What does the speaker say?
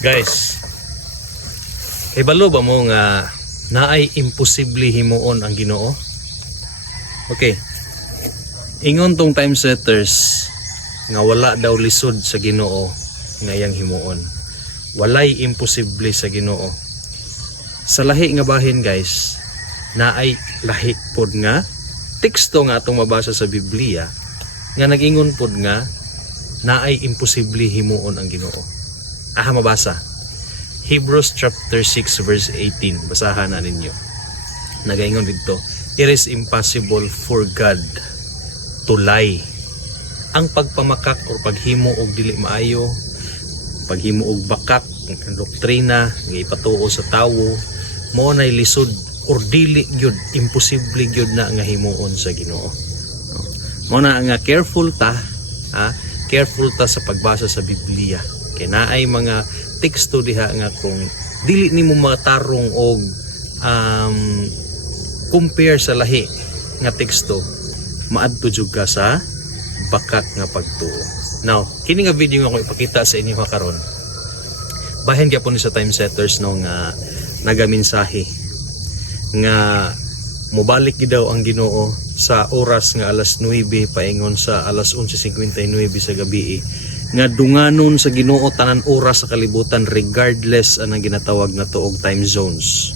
Guys, ibalo ba mo nga naay imposible himuon ang Ginoo? Okay. Ingon tong time setters nga wala daw lisod sa Ginoo nga yang himuon. Walay imposible sa Ginoo. Sa lahi nga bahin guys, naay lahi pod nga teksto nga atong mabasa sa Biblia nga nag-ingon pod nga naay imposible himuon ang Ginoo. Mabasa. Hebrews chapter 6 verse 18. Basahan na ninyo. Nagaingon dito, it is impossible for God to lie. Ang pagpamakak o paghimo og dili maayo, paghimo og bakak ng doktrina nga ipatuo sa tawo, mao nay lisod or dili gyud, imposible gyud na nga himuon sa Ginoo. Mao na nga careful ta sa pagbasa sa Biblia. Kay naay mga teksto diha nga kung dili nimo matarong og compare sa lahi nga teksto, maadto jud ka sa bakak nga pagtuo. Now, kini nga video nga ako ipakita sa inyo karon. Bahin gyapon ni sa time setters no nga nagaminsahe nga mobalik gid daw ang Ginoo sa oras nga alas 9 paingon sa alas 11:59 sa gabi nga dunganon sa Ginoo tanan oras sa kalibutan regardless anang ginatawag na tuog time zones.